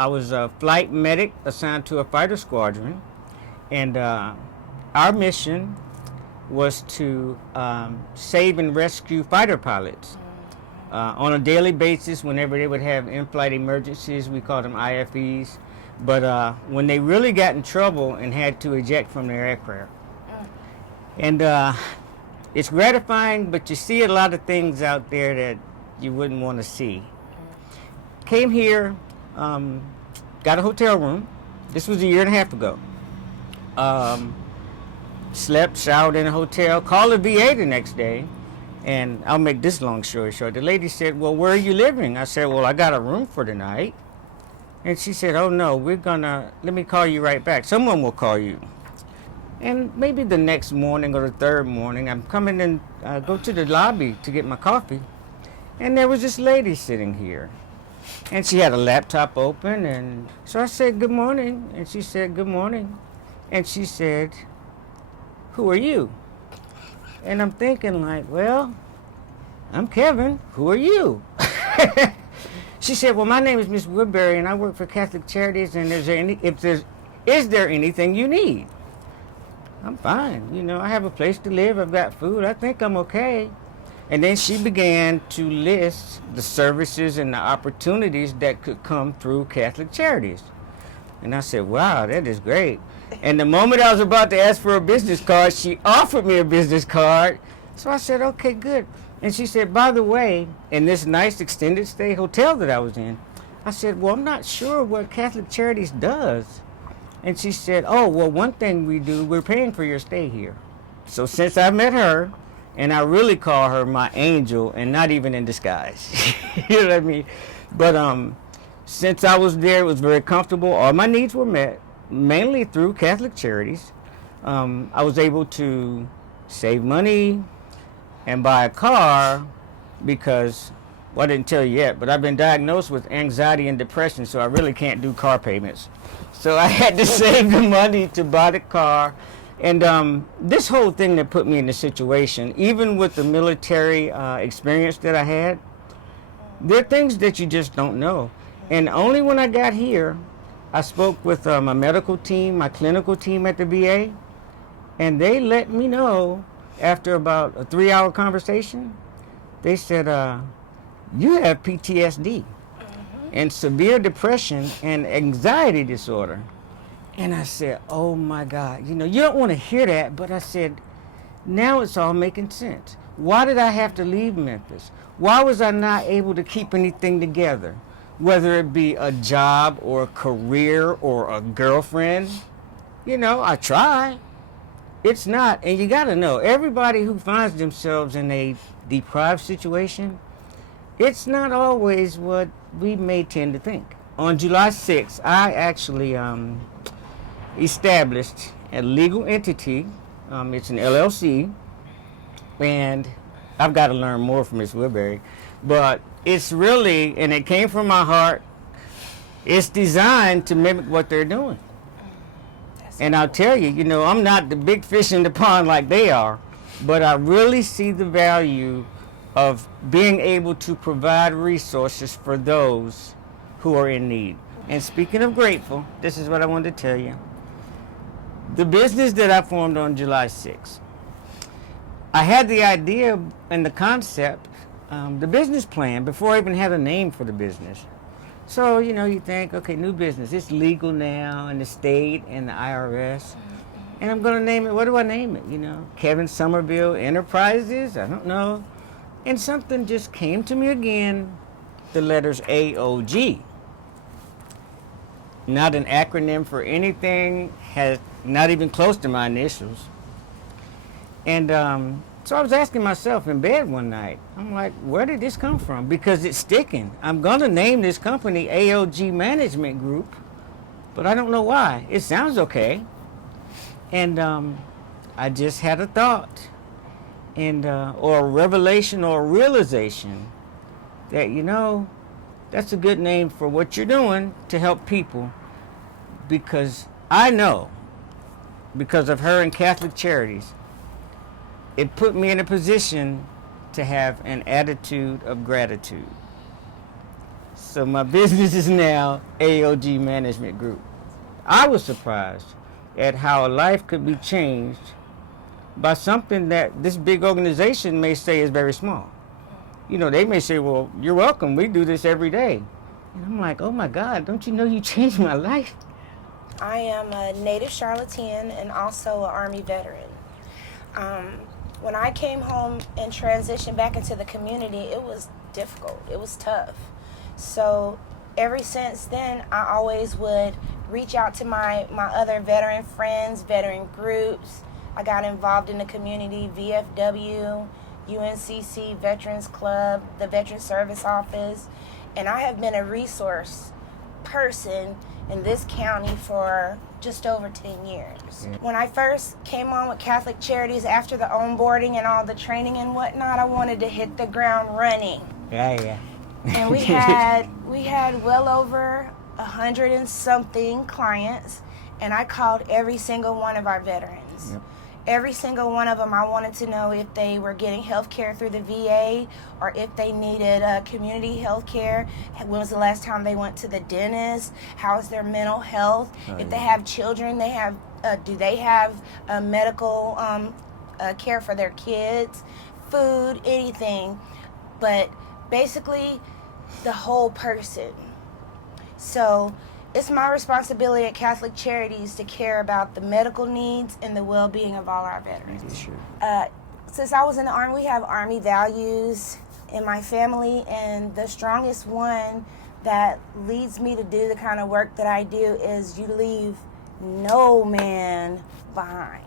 I was a flight medic assigned to a fighter squadron, and our mission was to save and rescue fighter pilots on a daily basis. Whenever they would have in-flight emergencies, we called them IFEs. But when they really got in trouble and had to eject from their aircraft. And it's gratifying, but you see a lot of things out there that you wouldn't want to see. Came here, got a hotel room. This was a year and a half ago. Slept, showered in a hotel, called the VA the next day, and I'll make this long story short. The lady said, well, where are you living? I said, well, I got a room for the night. And she said, oh no, let me call you right back. Someone will call you. And maybe the next morning or the third morning, I'm coming in, go to the lobby to get my coffee, and there was this lady sitting here. And she had a laptop open, and so I said, good morning. And she said, good morning. And she said, who are you? And I'm thinking like, well, I'm Kevin. Who are you? She said, well, my name is Miss Woodbury, and I work for Catholic Charities, and is there anything you need? I'm fine. You know, I have a place to live. I've got food. I think I'm okay. And then she began to list the services and the opportunities that could come through Catholic Charities. And I said, wow, that is great. And the moment I was about to ask for a business card, she offered me a business card. So I said, okay, good. And she said, by the way, in this nice extended stay hotel that I was in, I said, well, I'm not sure what Catholic Charities does. And she said, oh, well, one thing we do, we're paying for your stay here. So since I met her, and I really call her my angel and not even in disguise, you know what I mean? But since I was there, it was very comfortable. All my needs were met, mainly through Catholic Charities. I was able to save money and buy a car because, well, I didn't tell you yet, but I've been diagnosed with anxiety and depression, so I really can't do car payments. So I had to save the money to buy the car. And this whole thing that put me in the situation, even with the military experience that I had, there are things that you just don't know. And only when I got here, I spoke with my medical team, my clinical team at the VA, and they let me know after about a 3-hour conversation, they said, you have PTSD and severe depression and anxiety disorder. And I said, oh my God, you know, you don't want to hear that, but I said, now it's all making sense. Why did I have to leave Memphis? Why was I not able to keep anything together? Whether it be a job or a career or a girlfriend, you know, I try. It's not, and you gotta know, everybody who finds themselves in a deprived situation, it's not always what we may tend to think. On July 6th, I actually established a legal entity. It's an LLC, and I've got to learn more from Ms. Woodbury, but it's really, and it came from my heart, it's designed to mimic what they're doing. And I'll tell you, you know, I'm not the big fish in the pond like they are, but I really see the value of being able to provide resources for those who are in need. And speaking of grateful, this is what I wanted to tell you. The business that I formed on July 6th, I had the idea and the concept, the business plan, before I even had a name for the business. So, you know, you think, okay, new business, it's legal now in the state and the IRS. And I'm going to name it, what do I name it? You know, Kevin Somerville Enterprises? I don't know. And something just came to me again, the letters AOG. Not an acronym for anything, has not even close to my initials. And so I was asking myself in bed one night, I'm like, where did this come from? Because it's sticking. I'm going to name this company AOG Management Group, but I don't know why. It sounds okay. And I just had a thought, and or a revelation or a realization that, you know, that's a good name for what you're doing to help people, because I know, because of her and Catholic Charities, it put me in a position to have an attitude of gratitude. So my business is now AOG Management Group. I was surprised at how a life could be changed by something that this big organization may say is very small. You know, they may say, well, you're welcome. We do this every day. And I'm like, oh my God, don't you know you changed my life? I am a native Charlottean and also an Army veteran. When I came home and transitioned back into the community, it was difficult. It was tough. So ever since then, I always would reach out to my other veteran friends, veteran groups. I got involved in the community, VFW, UNCC, Veterans Club, the Veteran Service Office, and I have been a resource person in this county for just over 10 years. Yeah. When I first came on with Catholic Charities after the onboarding and all the training and whatnot, I wanted to hit the ground running. Yeah. And we had well over 100 and something clients, and I called every single one of our veterans. Yep. Every single one of them, I wanted to know if they were getting health care through the VA or if they needed community health care. When was the last time they went to the dentist? How's their mental health? If they have children, do they have medical care for their kids? Food, anything. But basically, the whole person. So it's my responsibility at Catholic Charities to care about the medical needs and the well-being of all our veterans. Sure. Since I was in the Army, we have Army values in my family, and the strongest one that leads me to do the kind of work that I do is you leave no man behind.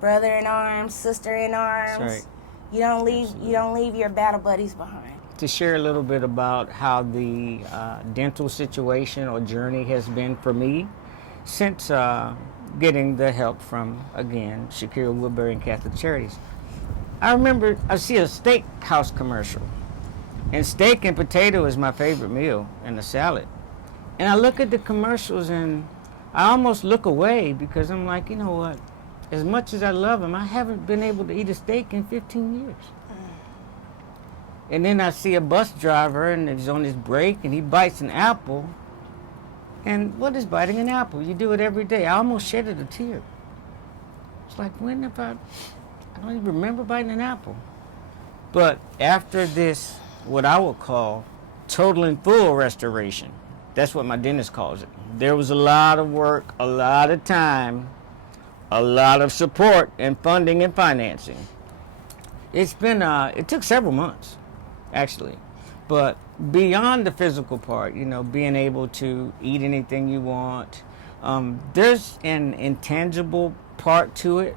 Brother in arms, sister in arms. That's right. You don't leave your battle buddies behind. To share a little bit about how the dental situation or journey has been for me since getting the help from, again, Shakira Woodbury and Catholic Charities. I remember I see a steakhouse commercial, and steak and potato is my favorite meal, and a salad. And I look at the commercials and I almost look away because I'm like, you know what? As much as I love them, I haven't been able to eat a steak in 15 years. And then I see a bus driver and he's on his break and he bites an apple. And what is biting an apple? You do it every day. I almost shedded a tear. It's like, when have I don't even remember biting an apple. But after this, what I would call total and full restoration, that's what my dentist calls it. There was a lot of work, a lot of time, a lot of support and funding and financing. It's been, it took several months, actually. But beyond the physical part, you know, being able to eat anything you want, there's an intangible part to it.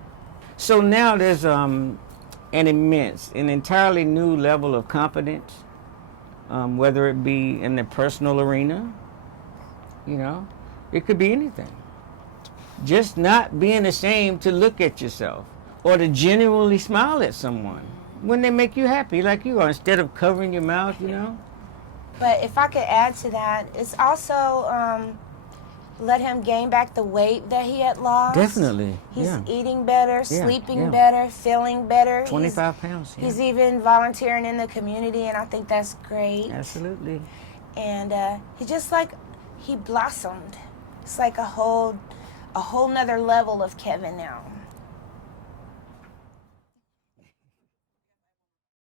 So now there's an entirely new level of confidence, whether it be in the personal arena, you know, it could be anything. Just not being ashamed to look at yourself or to genuinely smile at someone when they make you happy like you are, instead of covering your mouth, you know. But if I could add to that, it's also let him gain back the weight that he had lost. Definitely. He's eating better, sleeping better, feeling better. 25 pounds. Yeah. He's even volunteering in the community, and I think that's great. Absolutely. And he just like, he blossomed. It's like a whole nother level of Kevin now.